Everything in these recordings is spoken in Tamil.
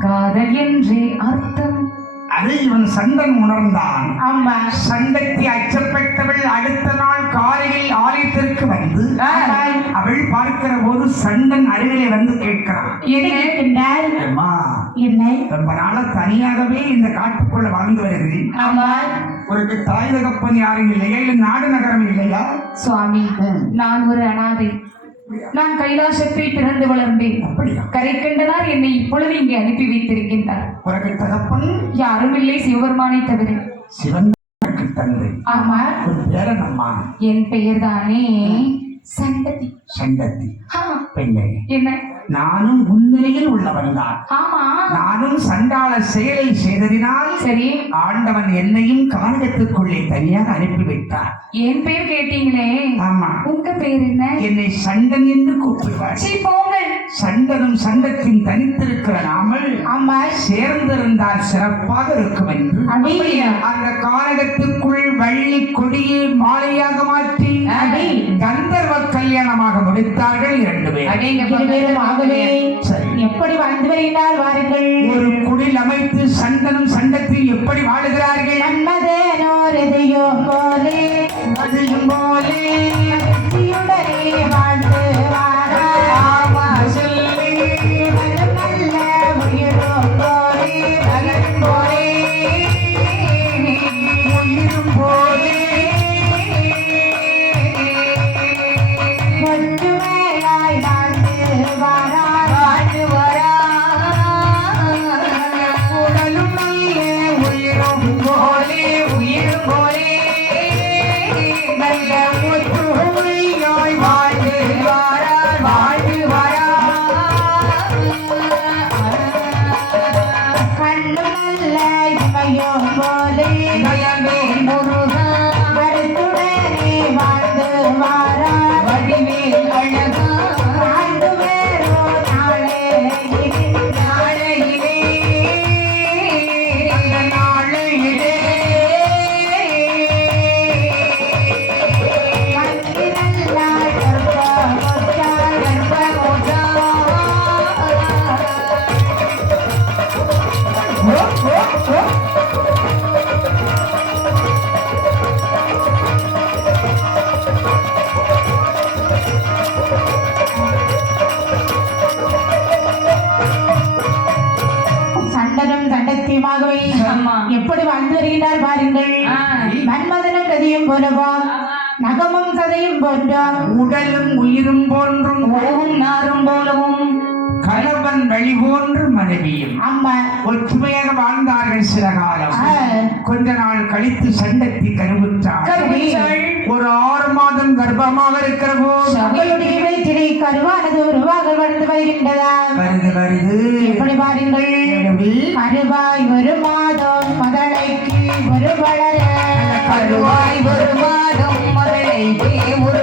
காதல் என்றே அர்த்தம். அதை இவன் சண்டன் உணர்ந்தான். ஆமா. சண்டைக்கு அச்சப்பட்டவள் அடுத்த நாள் காலையில் ஆலயத்திற்கு வந்து. அவள் பார்க்கிற போது சண்டன் அருகிலே வந்து கேட்கிறான். என்ன ரொம்ப நாளா தனியாகவே இந்த காட்டுக்குள்ள வாழ்ந்து வருகிறேன். ஆமா. ஒரு தாய் தகப்பன் யாரும் இல்லையா? இல்ல நாடு நகரம் இல்லையா? சுவாமி நான் ஒரு அனாதை. நான் கைலாசத்தில் பிறந்து வளர்ந்தேன். கரை கண்டனார் என்னை இப்பொழுது இங்கே அனுப்பி வைத்திருக்கின்றார். உனக்கு தகப்பன்? யாரும் இல்லை சிவபெருமானை தவிர. சிவன் தந்தை. ஆமா பேரன் அம்மா. என் பெயர் தானே ஆ, பெண்ணே. என்ன? நானும் முன்னிலையில் உள்ளவன் தான் ஆமா. நானும் சண்டாள செயலை செய்ததினால் சரி. ஆண்டவன் என்னையும் காண்டத்துக்குள்ளே தனியாக அனுப்பிவிட்டார் என் பெயர் கேட்டீங்களே. ஆமா. உங்க பெயர் என்ன? என்னை சண்டன் என்று கூப்பிடுவார். சண்டனும் சண்டத்தின் தனித்திருக்கிற நாமல் ஆமா. சேர்ந்திருந்தால் சிறப்பாக இருக்கும் என்று. அந்த காரகத்துக்குள் வள்ளி கொடியை மாலையாக மாற்றி. கந்தர்வ கல்யாணமாக முடித்தார்கள் இரண்டு பேர் ஆகவே எப்படி வாழ்ந்து வருகிறார் வாருங்கள். ஒரு குடில் அமைத்து சண்டனும் சண்டத்தில் எப்படி வாழுகிறார்கள்? Bye. பாருங்கள். ஆ. மன்மதனும் கதியும் போலவா நகமும் சதையும் போன்றா. உடலும் உயிரும் போன்றும் உலகும் நாரும் போலவும் கணவன் வழி போன்று மனைவியும். அம்மா ஒற்றுமையாக வாழ்ந்தார்கள் சில காலம். கொஞ்ச நாள் கழித்து சண்டத்தி கருவுற்றாள். ஒரு ஆறு மாதம் கர்ப்பமாக இருக்கிற போது வயிற்றிலே கருவானது உருவாக வளர்ந்து வருகின்றதா வருது வருது. எப்படி பாருங்கள்? கருவாய் மாதம் மதலைக்கு ஒரு வளர கருவாய் ஒரு மாதம் மதுரை ஒரு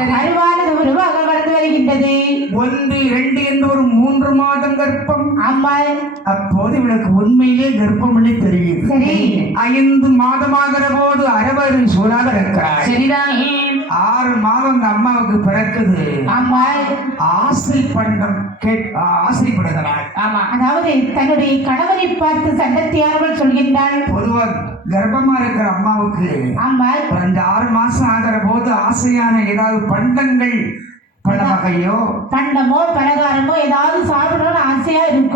ஆமா. அருவானது உருவாக வளர்ந்து வருகின்றது. ஒன்று இரண்டு என்று ஒரு மூன்று மாதம் கர்ப்பம். அம்மா அப்போது இவளுக்கு உண்மையிலே கர்ப்பமில்லை தெரியுது. சரி. ஐந்து மாதமாகிற போது அரவரு சூழாக இருக்கிறாள் சரிதான். ஆறு மாதம் அந்த அம்மாவுக்கு பிறக்குது. ஆமால் ஆசை பண்டம் ஆசைப்படுகிறாள் ஆமா அதாவது தன்னுடைய கணவரை பார்த்து சண்டத்தியானவள் சொல்கின்றாள். பொதுவா கர்ப்பமா இருக்கிற அம்மாவுக்கு ஒரு அந்த ஆறு மாசம் ஆகிற போது ஆசையான ஏதாவது பண்டங்கள் பல வகையோ? பண்டமோ பலகாரமோ ஏதாவது சாப்பிடணும்னு ஆசையா இருக்கும்.